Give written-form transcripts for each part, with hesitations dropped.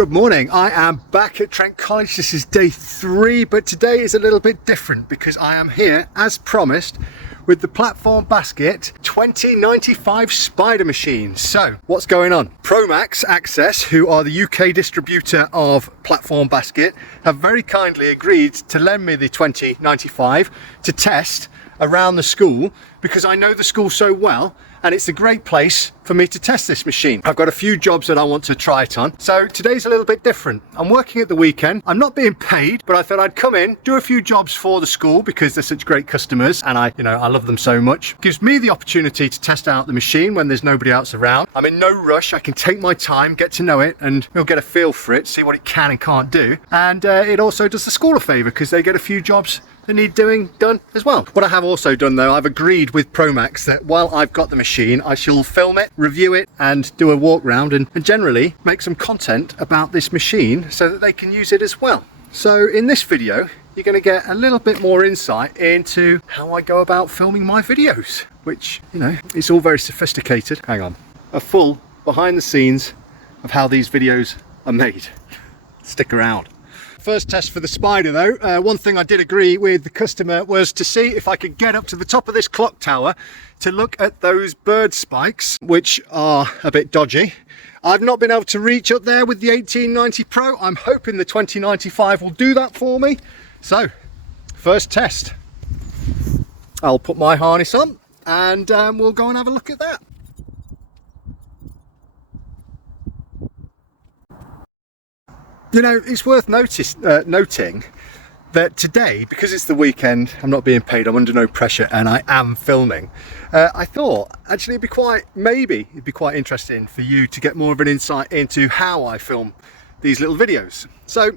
Good morning, I am back at Trent College. This is day 3, but today is a little bit different because I am here, as promised, with the Platform Basket 2095 Spider machine. So, what's going on? Promax Access, who are the UK distributor of Platform Basket, have very kindly agreed to lend me the 2095 to test around the school because I know the school so well and it's a great place for me to test this machine. I've got a few jobs that I want to try it on. So today's a little bit different. I'm working at the weekend. I'm not being paid, but I thought I'd come in, do a few jobs for the school because they're such great customers and I love them so much. Gives me the opportunity to test out the machine when there's nobody else around. I'm in no rush. I can take my time, get to know it and you'll get a feel for it, see what it can and can't do. And it also does the school a favor because they get a few jobs they need done as well. What I have also done though, I've agreed with Promax that while I've got the machine, I shall film it, review it and do a walk round and generally make some content about this machine so that they can use it as well. So in this video, you're going to get a little bit more insight into how I go about filming my videos, which, it's all very sophisticated. Hang on. A full behind the scenes of how these videos are made. Stick around. First test for the Spider though, one thing I did agree with the customer was to see if I could get up to the top of this clock tower to look at those bird spikes, which are a bit dodgy. I've not been able to reach up there with the 1890 Pro. I'm hoping the 2095 will do that for me. So, first test. I'll put my harness on and we'll go and have a look at that. It's worth noting that today, because it's the weekend, I'm not being paid, I'm under no pressure, and I am filming. I thought actually it'd be quite interesting for you to get more of an insight into how I film these little videos. So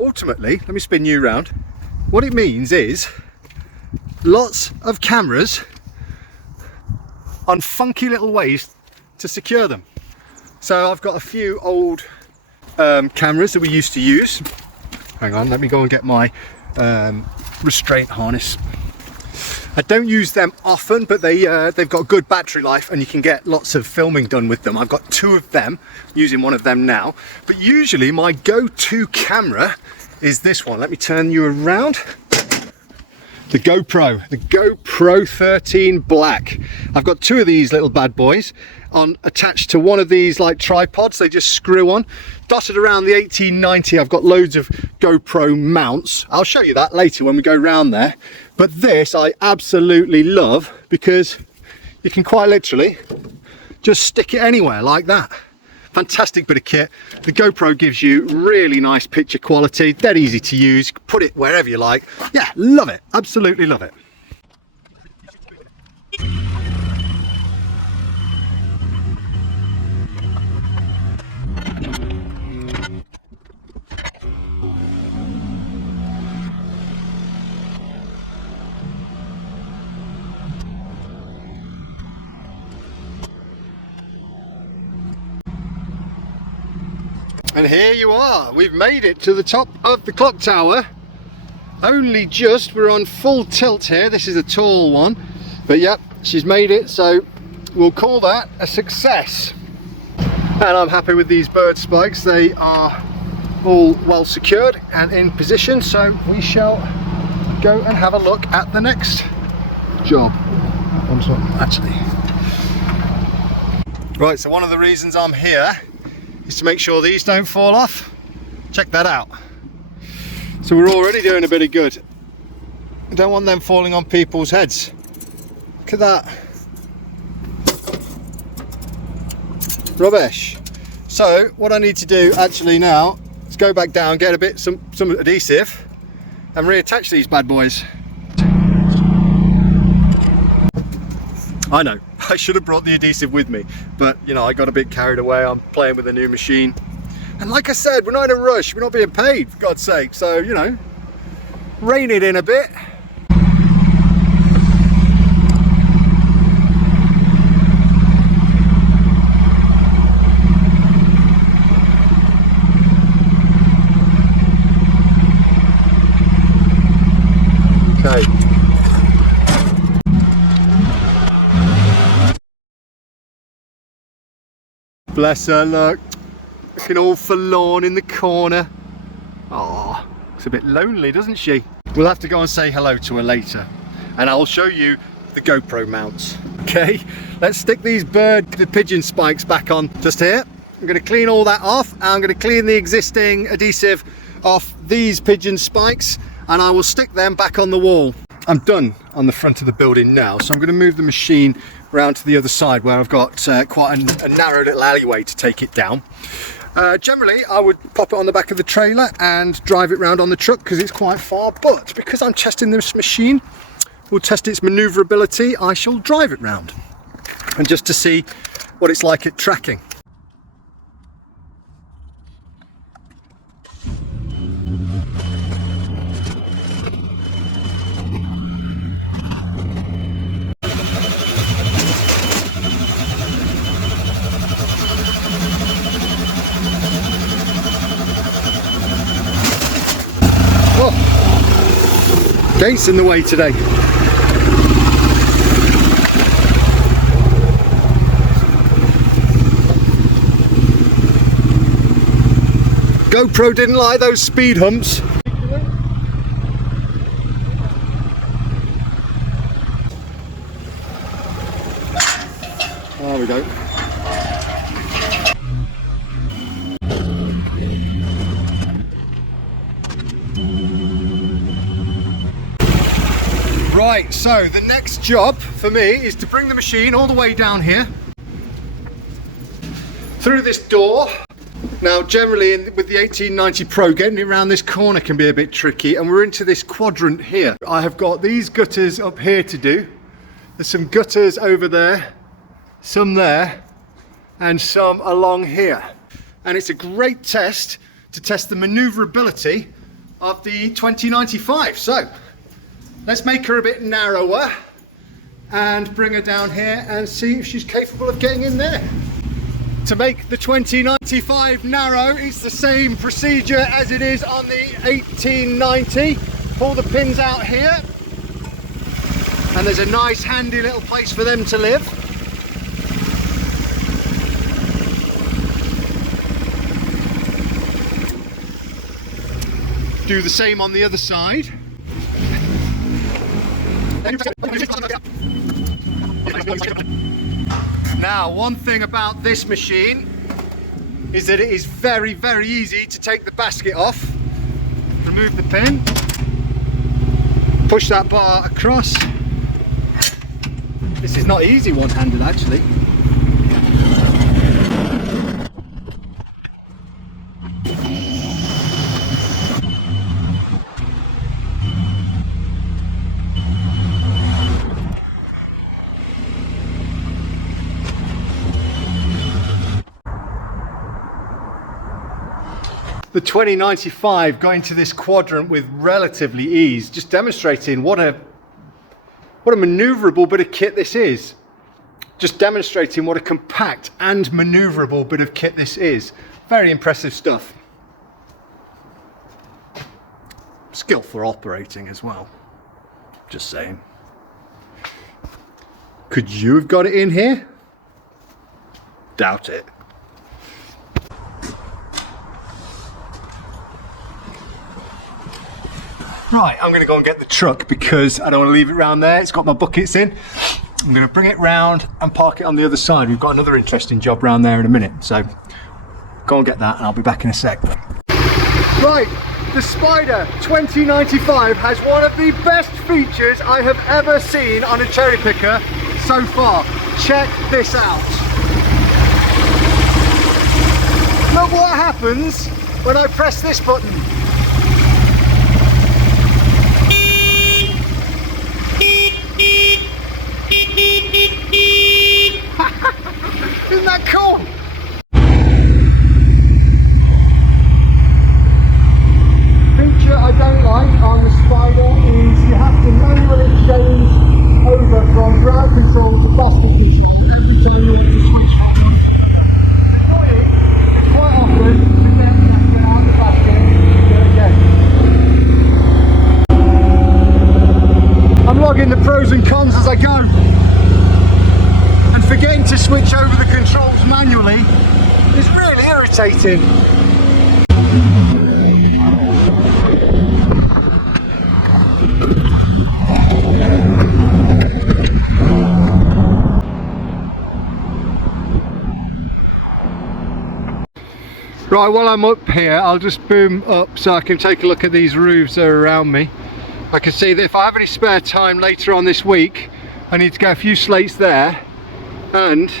ultimately, let me spin you around. What it means is lots of cameras on funky little ways to secure them. So I've got a few old cameras that we used to use. Hang on, let me go and get my restraint harness. I don't use them often, but they've got good battery life and you can get lots of filming done with them. I've got 2 of them, using one of them now, but usually my go-to camera is this one. Let me turn you around. The GoPro 13 Black. I've got 2 of these little bad boys attached to one of these like tripods. They just screw on. Dotted around the 1890, I've got loads of GoPro mounts. I'll show you that later when we go round there. But this I absolutely love because you can quite literally just stick it anywhere like that. Fantastic bit of kit. The GoPro gives you really nice picture quality, dead easy to use, put it wherever you like. Yeah, love it, absolutely love it. And here you are, we've made it to the top of the clock tower. Only just, we're on full tilt here. This is a tall one, but yep, she's made it, so we'll call that a success. And I'm happy with these bird spikes. They are all well secured and in position, so we shall go and have a look at the next job. Actually. Right, so one of the reasons I'm here is to make sure these don't fall off. Check that out. So we're already doing a bit of good. I don't want them falling on people's heads. Look at that. Rubbish. So what I need to do actually now is go back down, get some adhesive and reattach these bad boys. I know, I should have brought the adhesive with me, but I got a bit carried away. I'm playing with a new machine. And like I said, we're not in a rush, we're not being paid, for God's sake. So, rein it in a bit. Okay. Bless her, look. Looking all forlorn in the corner. Oh, it's a bit lonely, doesn't she? We'll have to go and say hello to her later, and I'll show you the GoPro mounts. Okay, let's stick these the pigeon spikes back on just here. I'm going to clean all that off, and I'm going to clean the existing adhesive off these pigeon spikes, and I will stick them back on the wall. I'm done on the front of the building now, so I'm going to move the machine around to the other side where I've got quite a narrow little alleyway to take it down. Generally I would pop it on the back of the trailer and drive it round on the truck because it's quite far, but because I'm testing this machine, we'll test its maneuverability, I shall drive it round, and just to see what it's like at tracking. Oh, gates in the way today. GoPro didn't like those speed humps. There we go. Right, so the next job for me is to bring the machine all the way down here, through this door. Now generally with the 1890 Pro, getting it around this corner can be a bit tricky, and we're into this quadrant here. I have got these gutters up here to do. There's some gutters over there, some there, and some along here. And it's a great test to test the maneuverability of the 2095. So let's make her a bit narrower and bring her down here and see if she's capable of getting in there. To make the 2095 narrow, it's the same procedure as it is on the 1890. Pull the pins out here, and there's a nice handy little place for them to live. Do the same on the other side. Now, one thing about this machine is that it is very, very easy to take the basket off, remove the pin, push that bar across. This is not easy one-handed actually. The 2095 going to this quadrant with relatively ease, just demonstrating what a maneuverable bit of kit this is. Just demonstrating what a compact and maneuverable bit of kit this is. Very impressive stuff. Skillful operating as well. Just saying. Could you have got it in here? Doubt it. Right, I'm going to go and get the truck because I don't want to leave it round there. It's got my buckets in. I'm going to bring it round and park it on the other side. We've got another interesting job round there in a minute. So go and get that and I'll be back in a sec. Right, the Spider 2095 has one of the best features I have ever seen on a cherry picker so far. Check this out. Look what happens when I press this button. Isn't that cool? Feature I don't like on the Spider is you have to manually change over from ground control to basket control every time you want to switch from one to the other. It's annoying, it's quite awkward, but then you have to get out of the basket and do it again. I'm logging the pros and cons as I go. Forgetting to switch over the controls manually exciting. Right, while I'm up here, I'll just boom up so I can take a look at these roofs that are around me. I can see that if I have any spare time later on this week, I need to get a few slates there, and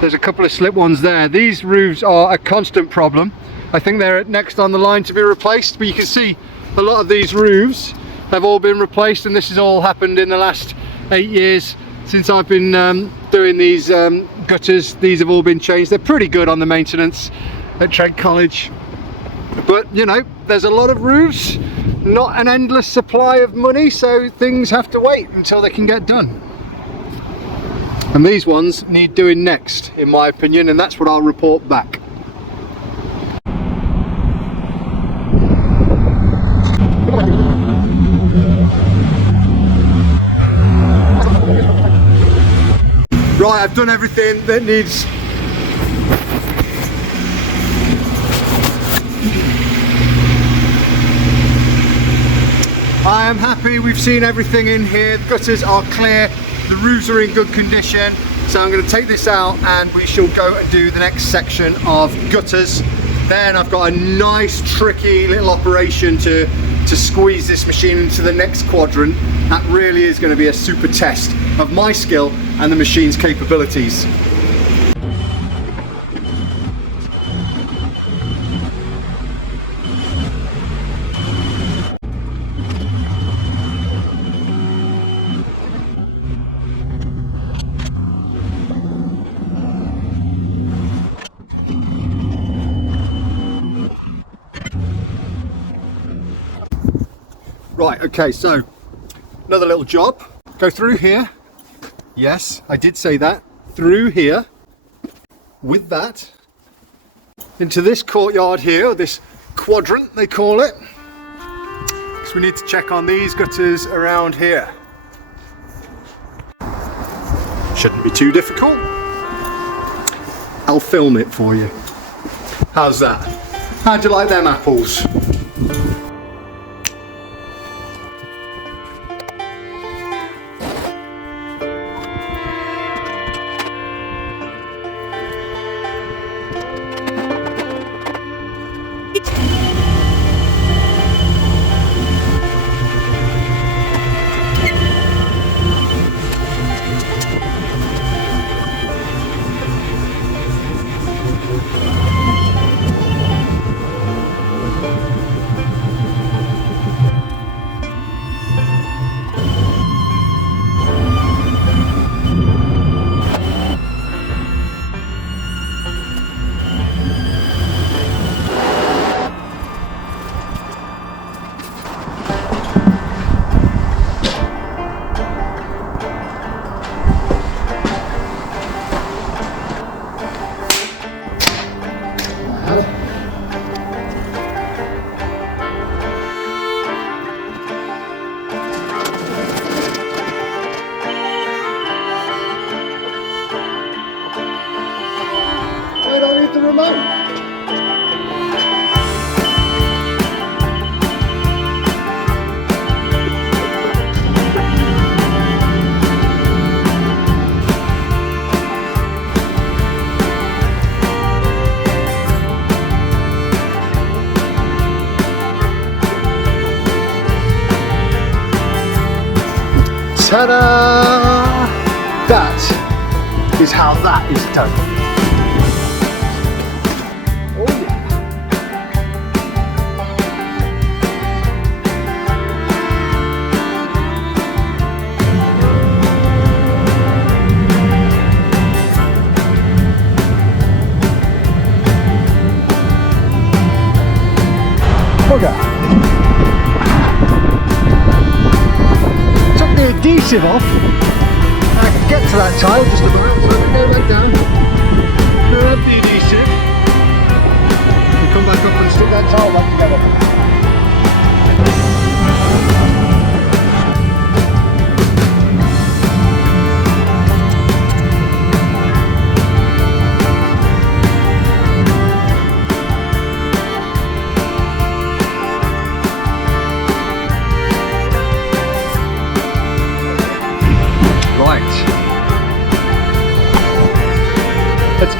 there's a couple of slip ones there. These roofs are a constant problem. I think they're next on the line to be replaced, but you can see a lot of these roofs have all been replaced, and this has all happened in the last 8 years since I've been doing these gutters. These have all been changed. They're pretty good on the maintenance at Trent College, but you know, there's a lot of roofs, not an endless supply of money, so things have to wait until they can get done. And these ones need doing next, in my opinion, and that's what I'll report back. Right, I've done everything that needs. I am happy, we've seen everything in here. The gutters are clear, the roofs are in good condition, so I'm going to take this out and we shall go and do the next section of gutters. Then I've got a nice tricky little operation to squeeze this machine into the next quadrant. That really is going to be a super test of my skill and the machine's capabilities. Right, okay, so another little job. Go through here. Yes, I did say that. Through here. With that. Into this courtyard here, or this quadrant they call it. Because we need to check on these gutters around here. Shouldn't be too difficult. I'll film it for you. How's that? How'd you like them apples? The remote. Ta-da! That is how that is done. Bugger. Took the adhesive off and I could get to that tile just about, so I can go back down, grab the adhesive and come back up and stick that tile back together.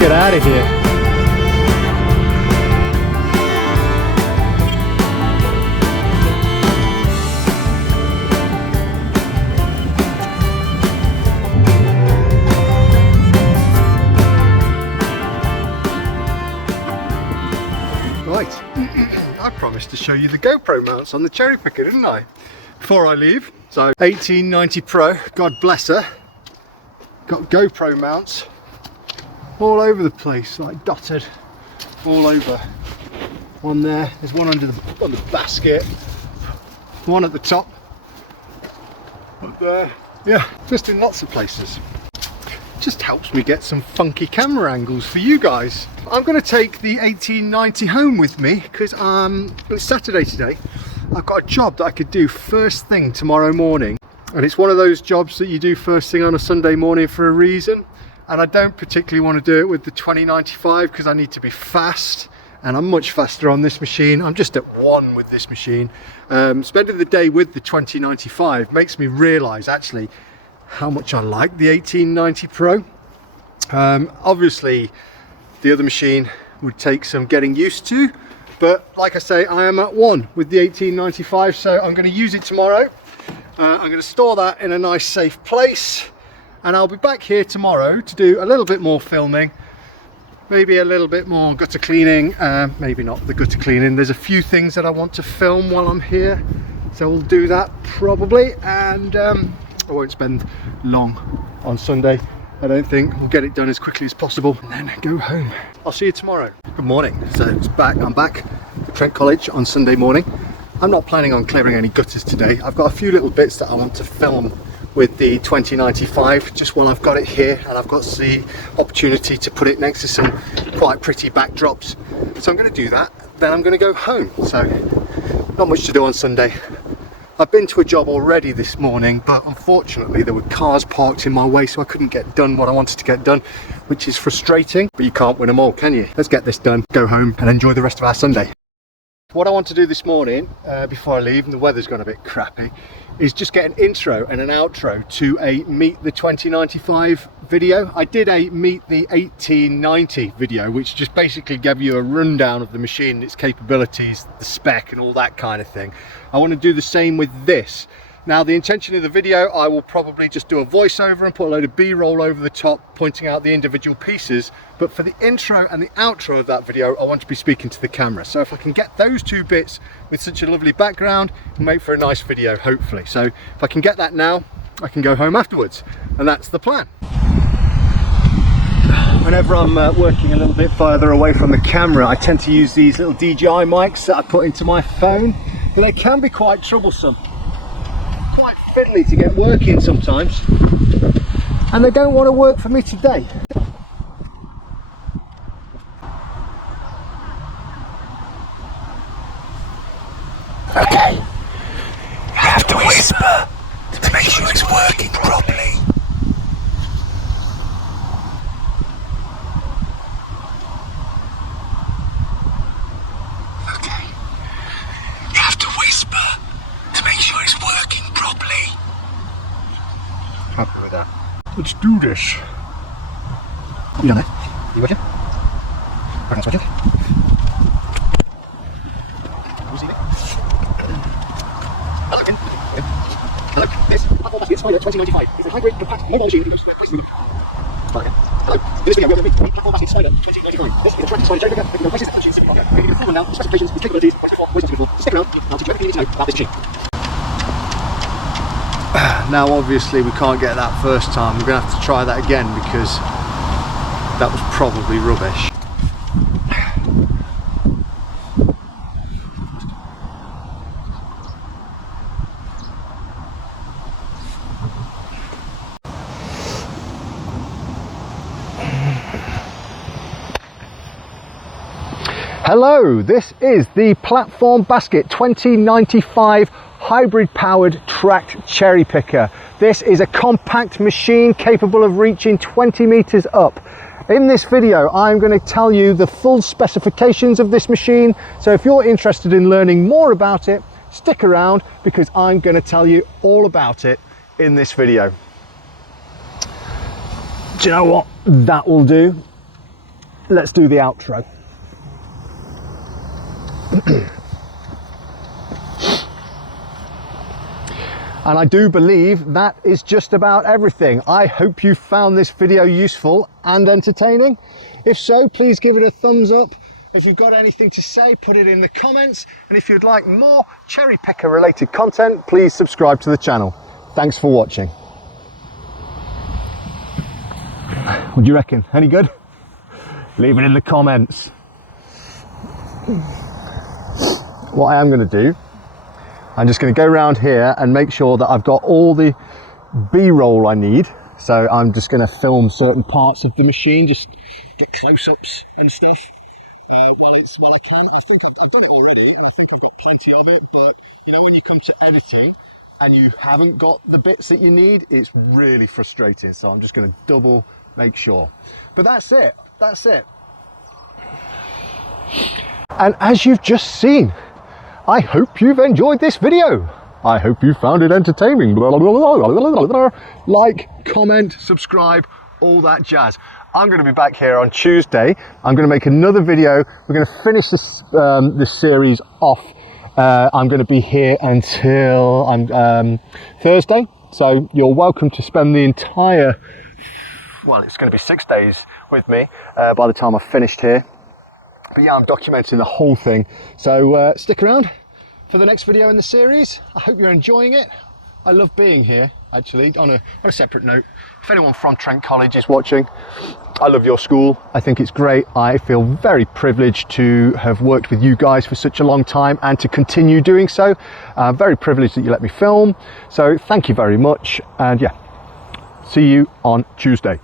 get out of here. Right, I promised to show you the GoPro mounts on the cherry picker, didn't I? Before I leave. So 1890 Pro, God bless her, got GoPro mounts all over the place, like dotted all over. One there, there's one under on the basket, one at the top, up there, yeah, just in lots of places. Just helps me get some funky camera angles for you guys. I'm going to take the 1890 home with me because it's Saturday today. I've got a job that I could do first thing tomorrow morning, and it's one of those jobs that you do first thing on a Sunday morning for a reason, and I don't particularly want to do it with the 2095 because I need to be fast, and I'm much faster on this machine. I'm just at 1 with this machine. Spending the day with the 2095 makes me realise actually how much I like the 1890 Pro. Obviously the other machine would take some getting used to, but like I say, I am at 1 with the 1895, so I'm going to use it tomorrow. I'm going to store that in a nice safe place, and I'll be back here tomorrow to do a little bit more filming, maybe a little bit more gutter cleaning, maybe not the gutter cleaning. There's a few things that I want to film while I'm here, so we'll do that probably, and I won't spend long on Sunday. I don't think. We'll get it done as quickly as possible and then go home. I'll see you tomorrow. Good morning. So I'm back at Trent College on Sunday morning. I'm not planning on clearing any gutters today. I've got a few little bits that I want to film with the 2095 just while I've got it here, and I've got the opportunity to put it next to some quite pretty backdrops. So I'm going to do that. Then I'm going to go home. So not much to do on Sunday. I've been to a job already this morning, but unfortunately there were cars parked in my way, so I couldn't get done what I wanted to get done, which is frustrating, but you can't win them all, can you? Let's get this done, go home and enjoy the rest of our Sunday. What I want to do this morning, before I leave, and the weather's gone a bit crappy, is just get an intro and an outro to a Meet the 2095 video. I did a Meet the 1890 video, which just basically gave you a rundown of the machine, its capabilities, the spec and all that kind of thing. I want to do the same with this. Now, the intention of the video, I will probably just do a voiceover and put a load of B-roll over the top pointing out the individual pieces, but for the intro and the outro of that video I want to be speaking to the camera. So if I can get those two bits with such a lovely background, it'll make for a nice video, hopefully. So if I can get that now, I can go home afterwards, and that's the plan. Whenever I'm working a little bit further away from the camera, I tend to use these little DJI mics that I put into my phone, but they can be quite troublesome, quite fiddly to get working sometimes, and they don't want to work for me today. Okay, you have to whisper to make sure it's working properly. Okay, you have to whisper to make sure it's working properly. Happy with that. Let's do this. You done it? You working? Everything's working? Hello again. Hello. This platform basket Spider 2095 is a hybrid compact mobile machine that goes place with. Hello again. Hello. In this video we are going to meet platform basket Spider 2095. This is a tracking Spider cherry picker that can go places that punches simply can't go. We give you a full rundown, specifications, its capabilities, voice to stick around, and I'll teach you everything you need to know about this machine. Now obviously we can't get that first time. We're going to have to try that again because that was probably rubbish. Hello, this is the Platform Basket 2095 hybrid powered tracked cherry picker. This is a compact machine capable of reaching 20 meters up. In this video, I'm going to tell you the full specifications of this machine. So if you're interested in learning more about it, stick around because I'm going to tell you all about it in this video. Do you know what that will do? let's do the outro. And I do believe that is just about everything. I hope you found this video useful and entertaining. If so, please give it a thumbs up. If you've got anything to say, put it in the comments. And if you'd like more cherry picker related content, please subscribe to the channel. Thanks for watching. What do you reckon? Any good? Leave it in the comments. What I am going to do, I'm just going to go around here and make sure that I've got all the B-roll I need. So I'm just going to film certain parts of the machine, just get close-ups and stuff while I can. I think I've done it already, and I think I've got plenty of it, but you know, when you come to editing and you haven't got the bits that you need, it's really frustrating. So I'm just going to double make sure. But that's it. That's it. And as you've just seen, I hope you've enjoyed this video. I hope you found it entertaining. Like, comment, subscribe, all that jazz. I'm going to be back here on Tuesday. I'm going to make another video. We're going to finish this series off. I'm going to be here until Thursday. So you're welcome to spend the entire, well, it's going to be 6 days with me by the time I've finished here. But yeah, I'm documenting the whole thing. So stick around for the next video in the series. I hope you're enjoying it. I love being here, actually. On a separate note, if anyone from Trent College is watching, I love your school. I think it's great. I feel very privileged to have worked with you guys for such a long time and to continue doing so. I'm very privileged that you let me film. So thank you very much. And yeah, see you on Tuesday.